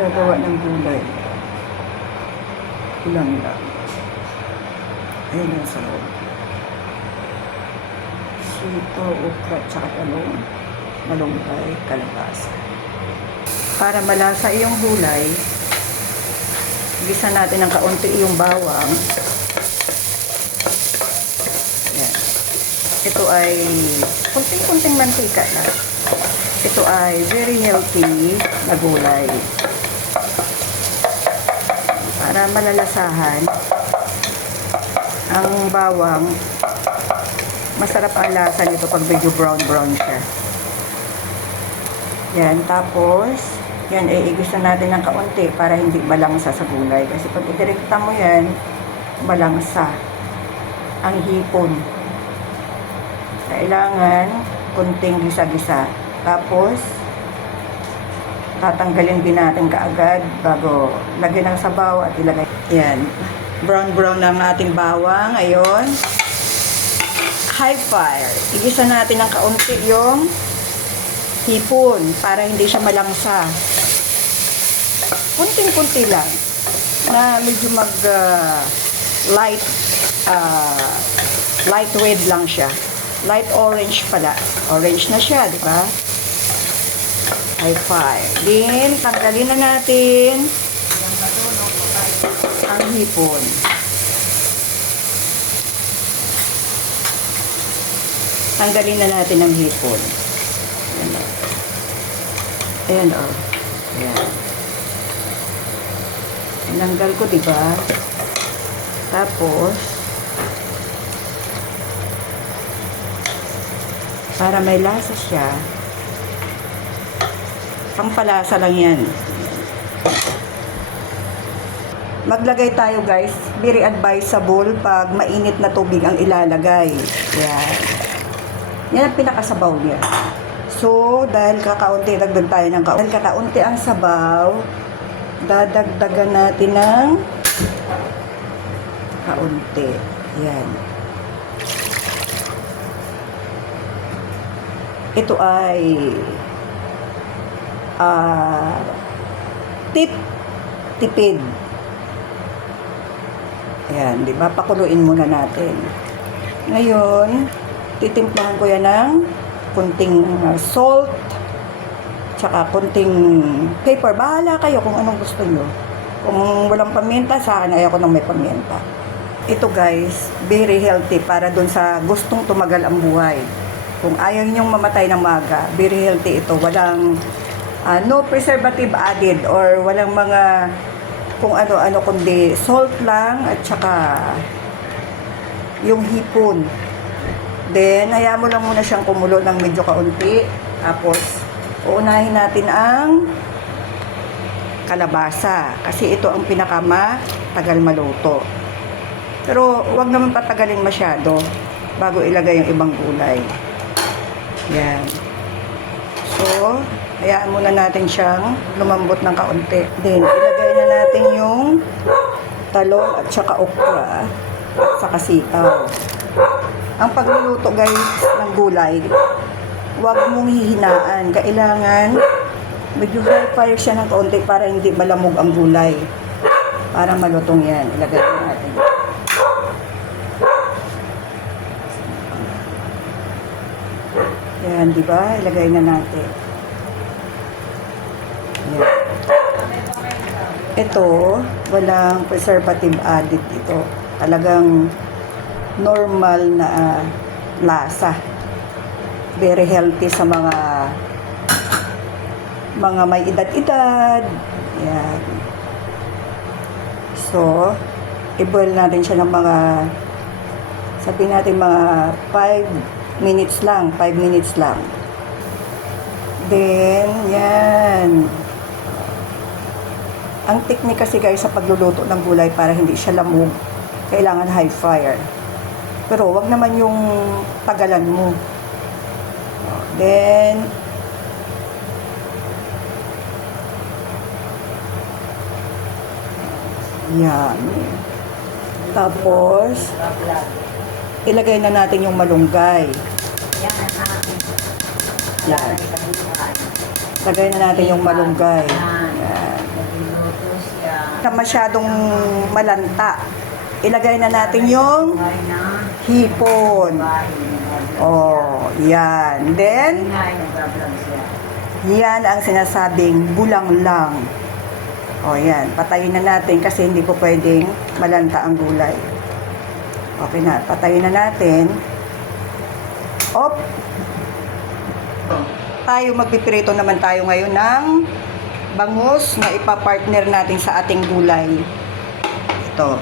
gagawa ng gulay. Kulang lang. Ayun ang sahog. Sito, okra, tsaka talong, malunggay, kalabasa. Para malasa yung gulay, gisa natin ng kaunti yung bawang. Yan. Ito ay kunting-kunting mantika lang. Ito ay very healthy na gulay. Para malalasahan, ang bawang, masarap ang lasa nito pag medyo brown-brown siya. Yan, tapos, yan, iigisa natin ng kaunti para hindi malangsa sa gulay. Kasi pag idirekta mo yan, malangsa ang hipon. Kailangan kunting gisa-gisa. Tapos, tatanggalin din natin kaagad bago lagyan ng sabaw at ilagay. Yan. Brown-brown na ang ating bawang. Ayun. High fire. Igisa natin ng kaunti yung hipon para hindi siya malangsa. Kunting-kunti lang. Na medyo light light red lang siya. Light orange pala. Orange na siya, di ba? High fire. Then, tanggalin na natin ang hipon. Tanggalin na natin ang hipon. Ayan o. Ayan o. Ayan. Tinanggal ko, diba? Tapos, para may lasa siya, pampalasa lang yan. Maglagay tayo guys, very advisable pag mainit na tubig ang ilalagay. Yan. Yan ang pinakasabaw niya. So, dahil kakaunti, dagdag tayo ng kaunti. Dahil kakaunti ang sabaw, dadagdagan natin ng kaunti. Yan. Ito ay tipid. Ayan, di ba? Pakuluin muna natin. Ngayon, titimplahan ko yan ng kunting salt, tsaka kunting pepper. Bahala kayo kung anong gusto nyo. Kung walang paminta, sa akin ayaw ko nang may paminta. Ito guys, very healthy para dun sa gustong tumagal ang buhay. Kung ayaw nyong mamatay ng maga, very healthy ito. Walang no preservative added or walang mga kung ano-ano kundi salt lang at saka yung hipon. Then, hayaan mo lang muna siyang kumulo ng medyo kaunti. Tapos, uunahin natin ang kalabasa. Kasi ito ang pinakamatagal maluto. Pero, huwag naman patagalin masyado bago ilagay yung ibang gulay. Yan. So, hayaan muna natin siyang lumambot ng kaunti. Then, ilagay na natin yung talong at saka okra at saka sitaw. Ang pagluluto guys ng gulay, huwag mong hihinaan. Kailangan medyo high fire siya ng kaunti para hindi malamog ang gulay. Para malutong yan. Ilagay na natin. Yan, di ba? Ilagay na natin. Yan. Ito, walang preservative added ito. Talagang normal na lasa. Very healthy sa mga may edad-edad. Yan. So, i-boil natin siya ng mga, sabihin natin mga 5 minutes lang. 5 minutes lang. Then, yan. Ang technique kasi guys sa pagluluto ng gulay para hindi siya lamog, kailangan high fire. Pero wag naman yung tagalan mo. Then, yan. Tapos, ilagay na natin yung malunggay. Yan. Lagay na natin yung malunggay. Yan. Na masyadong malanta. Ilagay na natin yung hipon. Oh, yan. Then, yan ang sinasabing bulang lang. O yan, patayin na natin kasi hindi po pwedeng malanta ang gulay. Okay na, patayin na natin. Op! Tayo, magpipirito naman tayo ngayon ng bangus na ipapartner natin sa ating gulay. Ito.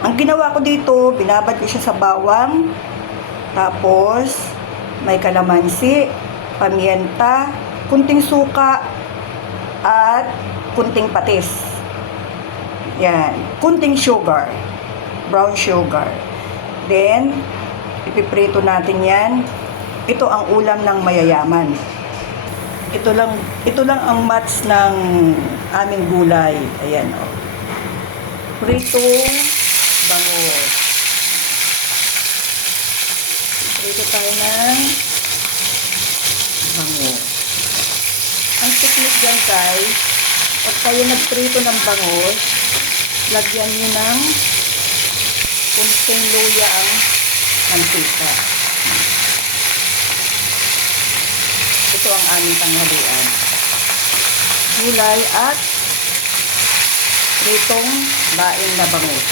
Ang ginawa ko dito, binabad ko siya sa bawang. Tapos, may kalamansi, pamienta, kunting suka, at kunting patis. Yan. Kunting sugar. Brown sugar. Then, ipiprito natin yan. Ito ang ulam ng mayayaman. Ito lang ang match ng aming gulay. Ayan, o. Pritong bangus. Prito tayo ng bangus. Ang technique dyan, guys, pag kayo nagprito ng bangus, lagyan nyo ng kunting luya ang mantika. Ito ang aming tanghalian. Gulay at pritong baing na bangus.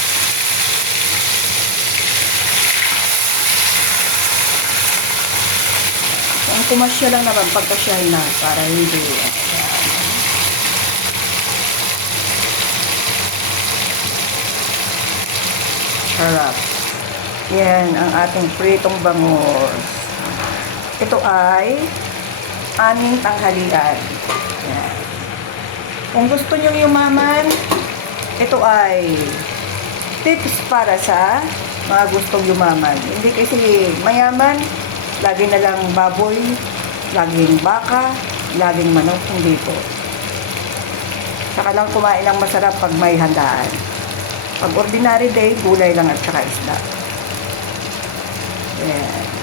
Ang kumasya lang naman, pagkasyahin na para hindi. Sarap. Yan ang ating pritong bangus. Ito ay aming tanghalian. Yan. Kung gusto nyo yumaman, ito ay tips para sa mga gustong yumaman. Hindi kasi mayaman, lagi na lang baboy, laging baka, laging manok, hindi po. Saka lang kumain ng masarap pag may handaan. Pag ordinary day, gulay lang at saka isda. Yan.